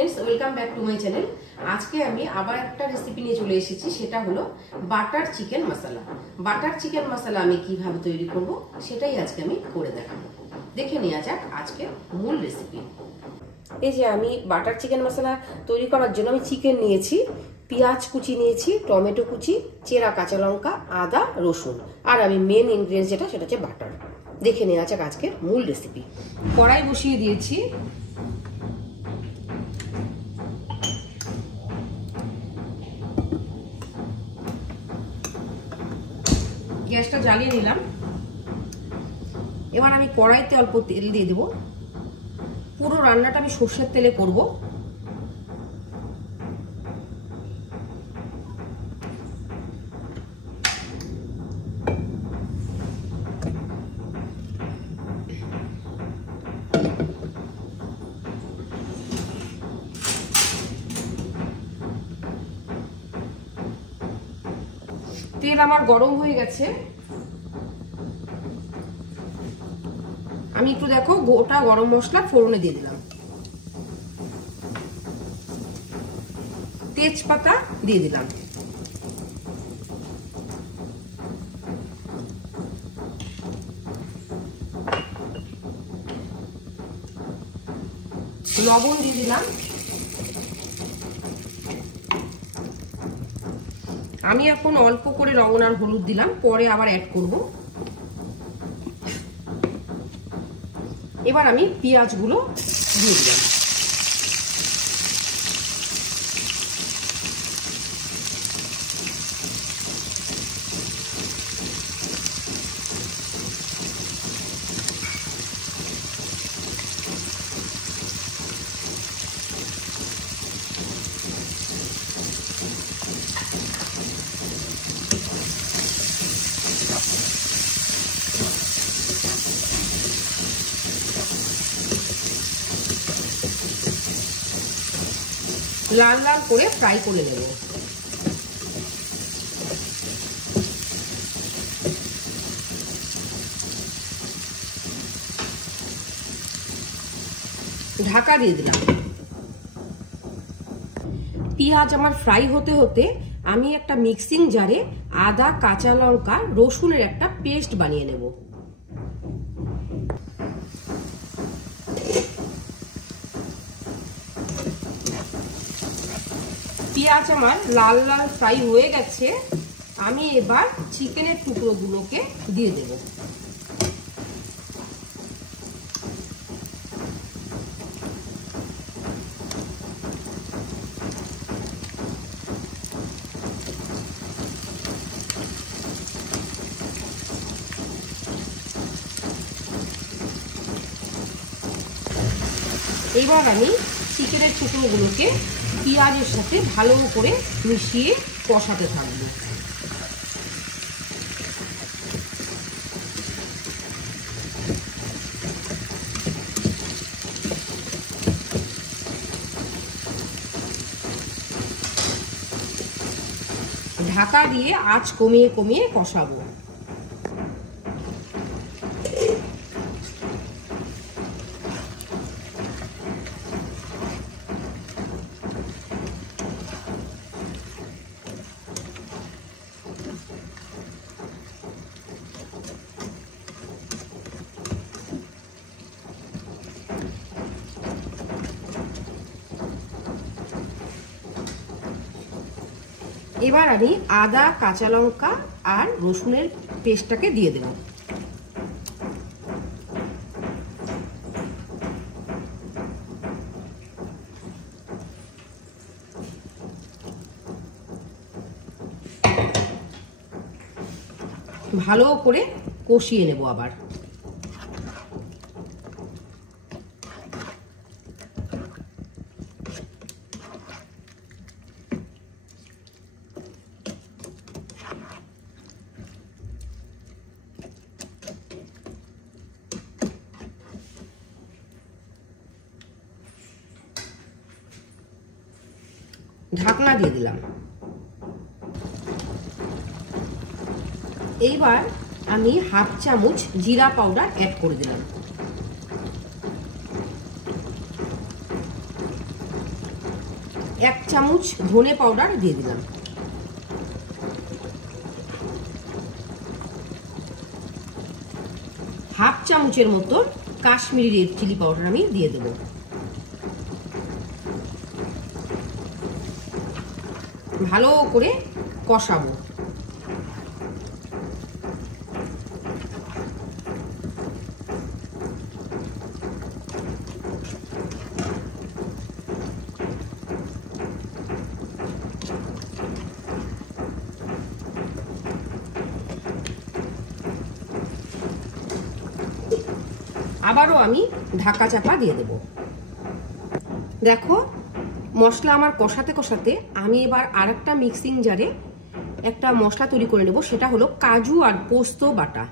Friends welcome back to my channel. आज के আমি আবার একটা রেসিপি নিয়ে চলে এসেছি, সেটা হলো বাটার চিকেন মশলা। বাটার চিকেন মশলা আমি কিভাবে তৈরি করব সেটাই আজকে আমি করে দেখাবো। দেখে নেওয়া যাক আজকে মূল রেসিপি। এই যে আমি বাটার চিকেন মশলা তৈরি করার জন্য আমি চিকেন নিয়েছি, পেঁয়াজ কুচি নিয়েছি, টমেটো কুচি, চেরা কাঁচা লঙ্কা, আদা, রসুন, আর আমি মেন ইনগ্রেডিয়েন্টস যেটা সেটা হচ্ছে বাটার। দেখে নেওয়া যাক আজকে মূল রেসিপি। কড়াই বসিয়ে দিয়েছি, গ্যাসটা জ্বালিয়ে নিলাম। এবার আমি কড়াইতে অল্প তেল দিয়ে দেব। পুরো রান্নাটা আমি সর্ষের তেলে করব। তেল আমার গরম হয়ে গেছে। আমি একটু দেখো গোটা গরম মশলা ফোড়নে দিয়ে দিলাম, তেজপাতা দিয়ে দিলাম, লবণ দিয়ে দিলাম। আমি এখন অল্প করে লবণ আর হলুদ দিলাম, পরে আবার অ্যাড করব। এবার আমি পেঁয়াজগুলো দিয়ে দিলাম। লাল লাল করে ফ্রাই করে নেব। ঢাকা দিয়ে দিলাম। পেঁয়াজ আমার ফ্রাই হতে হতে আমি একটা মিক্সিং জারে আদা, কাঁচা লঙ্কা, রসুনের একটা পেস্ট বানিয়ে নেব। পেঁয়াজ আমার লাল লাল ফ্রাই হয়ে গেছে। আমি এবার চিকেনের টুকরোগুলোকে দিয়ে দেব। এবার আমি চিকেনের টুকরোগুলোকে পেঁয়াজের সাথে ভালো করে মিশিয়ে কষাতে থাকবো। ঢাকা দিয়ে আঁচ কমিয়ে কমিয়ে কষাবো। এবার আমি আদা, কাঁচা লঙ্কা আর রসুনের পেস্টটাকে দিয়ে দেব। ভালো করে কষিয়ে নেব আবার। ঢাকনা দিয়ে দিলাম। এইবার আমি হাফ চামচ জিরা পাউডার অ্যাড করে দিলাম। 1 চামচ ধনে পাউডার দিয়ে দিলাম। হাফ চামচের মতো কাশ্মীরি রেড চিলি পাউডার আমি দিয়ে দেব। ভালো করে কষাবো। আবারও আমি ঢাকা চাপা দিয়ে দেব। দেখো মশলা আমার কষাতে কষাতে আমি এবার আরেকটা মিক্সিং জারে একটা মশলা তৈরি করে নেব, সেটা হলো কাজু আর পোস্ত বাটা।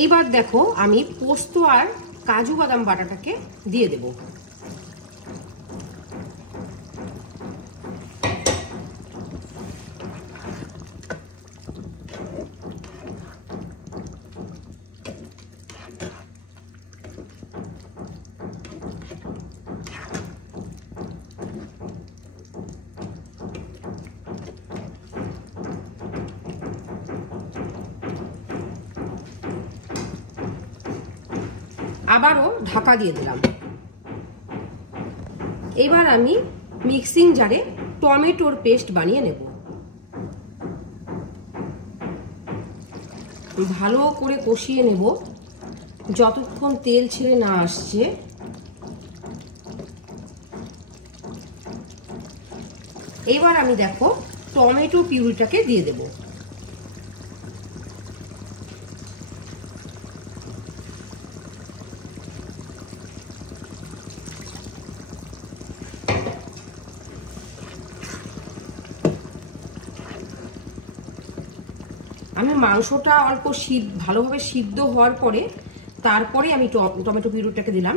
এইবার দেখো আমি পোস্ত আর কাজু বাদাম বাটাটাকে দিয়ে দেব। আবারও ঢাকা দিয়ে দিলাম। এবার আমি মিক্সিং জারে টমেটোর পেস্ট বানিয়ে নেব। ভালো করে কষিয়ে নেব যতক্ষণ তেল ছেড়ে না আসছে। এবার আমি দেখো টমেটো পিউরিটাকে দিয়ে দেব। আমি মাংসটা অল্প ভালোভাবে সিদ্ধ হওয়ার পরে তারপরে আমি টমেটো পিউরিটাকে দিলাম।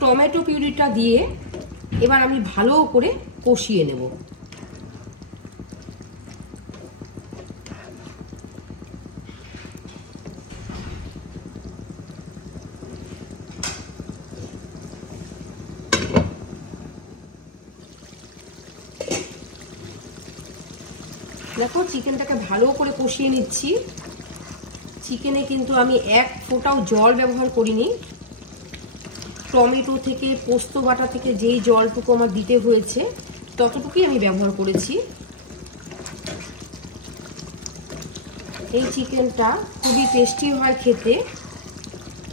টমেটো পিউরিটা দিয়ে এবার আমি ভালো করে কষিয়ে নেব। দেখো চিকেনটাকে ভালো করে কষিয়ে নিচ্ছি। চিকেনে কিন্তু আমি এক ফোঁটাও জল ব্যবহার করিনি। টমেটো থেকে পোস্ত বাটা থেকে যেই জলটুকু আমার দিতে হয়েছে ততটুকুই আমি ব্যবহার করেছি। এই চিকেনটা খুবই টেস্টি হয় খেতে,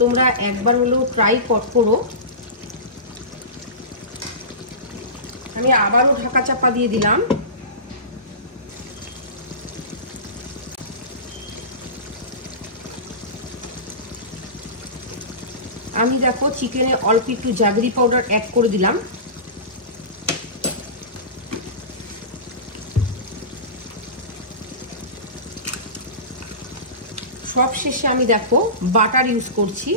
তোমরা একবার হলেও ট্রাই করো। আমি আবারও ঢাকা চাপা দিয়ে দিলাম। আমি দেখো চিকেনে অল্প একটু জাগরি পাউডার অ্যাড করে দিলাম। সব শেষে আমি দেখো বাটার ইউজ করছি।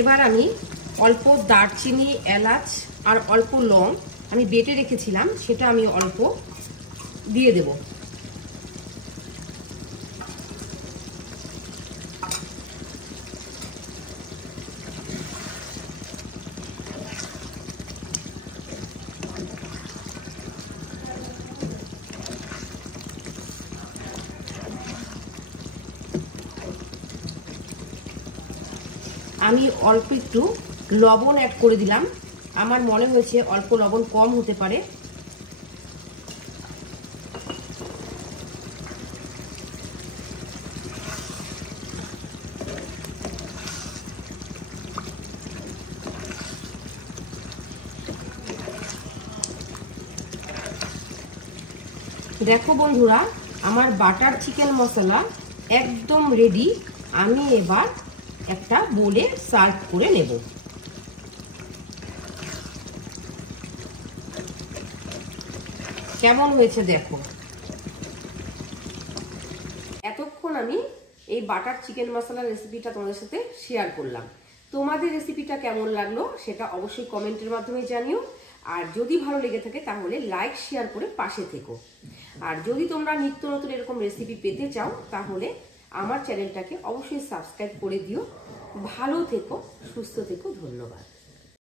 এবার আমি অল্প দারচিনি, এলাচ আর অল্প লং আমি বেটে রেখেছিলাম, সেটা আমি অল্প দিয়ে দেব। আমি অল্প একটু লবণ অ্যাড করে দিলাম, আমার মনে হয়েছে অল্প লবণ কম হতে পারে। দেখো বন্ধুরা, আমার বাটার চিকেন মশলা একদম রেডি। আমি এবার একটা বোলে সার্ভ করে নেব। কেমন হয়েছে দেখো। এতক্ষণ আমি এই বাটার চিকেন মশলার রেসিপিটা তোমাদের সাথে শেয়ার করলাম। তোমাদের রেসিপিটা কেমন লাগলো সেটা অবশ্যই কমেন্টের মাধ্যমে জানিও। আর যদি ভালো লেগে থাকে তাহলে লাইক শেয়ার করে পাশে থেকো। আর যদি তোমরা নিত্য নতুন এরকম রেসিপি পেতে চাও তাহলে আমার চ্যানেলটাকে অবশ্যই সাবস্ক্রাইব করে দিও। ভালো থেকো, সুস্থ থেকো, ধন্যবাদ।